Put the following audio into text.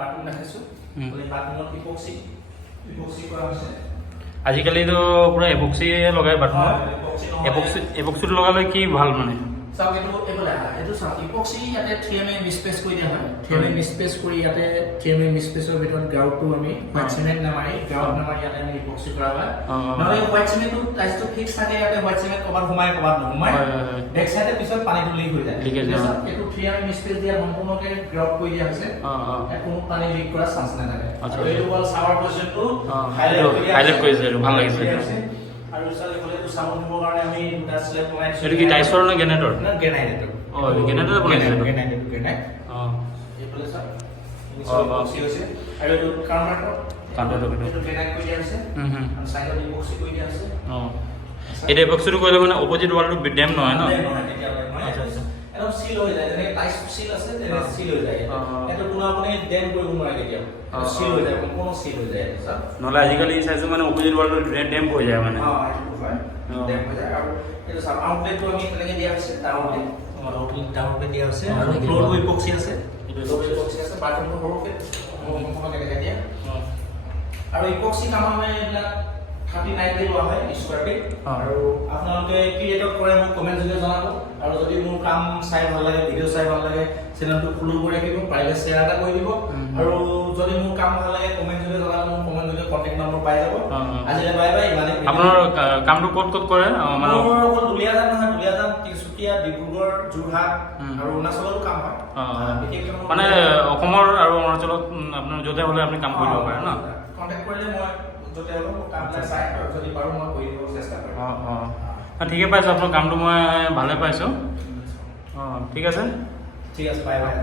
bathroom দেখাইছোঁ বাথৰুমত epoxy কৰা হৈছে আজিকালিতো পুৰা এপক্সিয়ে লগাই বাথৰুমত এপক্সিটো লগালে কি ভাল মানে চাওক এইটো দেখা এইটো চাওক ইপক্সি ইয়াতে 3mm স্পেচ কৰি দিয়া হয় 3mm স্পেচ কৰি ইয়াতে 3mm স্পেচৰ ভিতৰত গ্ৰাউটটো আমি হোৱাইট চিমেণ্ট নামাৰি গ্ৰাউট নামাৰি ইয়াতে আমি ইপক্সি কৰা হয় নহ'লে হোৱাইট চিমেণ্টটো টাইচটো ফিক্স থাকে ইয়াতে হোৱাইট চিমেণ্ট ক'ৰবাত সোমাই ক'ৰবাত নোসোমাই বেক চাইডে পিছত পানীটো লিক হৈ যায় এইটো 3mm স্পেচ দিয়া সম্পূৰ্ণকে গ্ৰাউট কৰি দিয়া হৈছে কোনো পানী লিক কৰাৰ চান্স নাথাকে আৰু এইটো হ'ল শাৱাৰ পজিশ্যনটো হাইলাইট কৰিছে ভাল লাগিছে আৰু চালে কলেটো সাউন্ড দিবৰ কাৰণে আমি দুটা স্লেব বনাইছো এটো কি টাইসৰ না গ্ৰেনাইটৰ না গ্ৰেনাইটৰ গ্ৰেনাইটৰ বনাইছে গ্ৰেনাইট এই বলে স্যাৰ ইপক্সি হৈছে আৰু এইটো কাউন্টাৰটো এইটো গ্ৰেনাইট কৰি দিয়া আছে আৰু সাইডত ইপক্সি কৰি দিয়া আছে এটা ইপক্সিটো কৰিলে মানে অপোজিট ৱালটো ড্যাম নহয় ন আচ্ছা আচ্ছা এটো সিল হৈ যায় যেনে টাইস সিল আছে তেনে সিল হৈ যায় এটো কোনো আপুনি ড্যাম কৰিব নোৱাৰে কেতিয়াও সিল হৈ যায় কোনো সিল হৈ যায় স্যাৰ নহলে আজিকালি চাইছো মানে অপোজিট ৱালটো ড্যাম হৈ যায় মানে এইটো হয় ড্যাম হৈ যায় আৰু এইটো স্যাৰ আউটলেটটো আমি তেনেকৈ দিয়া আছে আউটলেট দিয়া আছে আৰু ফ্লোৰটো ইপক্সি আছে এইটো ইপক্সি আছে বাথৰুমটো সৰুকে তেনেকৈ দিয়া আৰু ইপক্সি কাম আমি এইবিলাক 39 কে লোৱা হয় স্কয়াৰ ফিট আৰু আপোনালোকে ক্ৰিয়েটৰ কৰে মোক কমেন্ট যোগে জনাব আৰু যদি মোৰ কাম চাই ভাল লাগে ভিডিও চাই ভাল লাগে চেনেলটো ফলো কৰি ৰাখিব পাৰিলে শেয়াৰ এটা কৰি দিব আৰু যদি মোৰ কাম ভাল লাগে কমেন্ট যোগে জনাব মোক কমেন্ট যোগে কন্টাক্ট নম্বৰ পাই যাব আজিলে বাই বাই মানে আপোনাৰ কামটো ক'ত কৰে মানে মোৰ দুলিয়াজান নহয় দুলিয়াজান তিনসুকীয়া ডিব্ৰুগড় যোৰহাট আৰু অৰুণাচলতো কাম হয় মানে অসমৰ আৰু অৰুণাচলত আপোনাৰ য'তে হ'লে আপুনি কাম কৰিব পাৰে ন কন্টাক্ট কৰিলে মই য'তে হ'লে মোৰ কামবিলাক চাই আৰু যদি পাৰোঁ মই কৰি দিব চেষ্টা কৰিম ঠিকে পাইছোঁ আপোনাৰ কামটো মই ভালে পাইছোঁ ঠিক আছে বাই বাই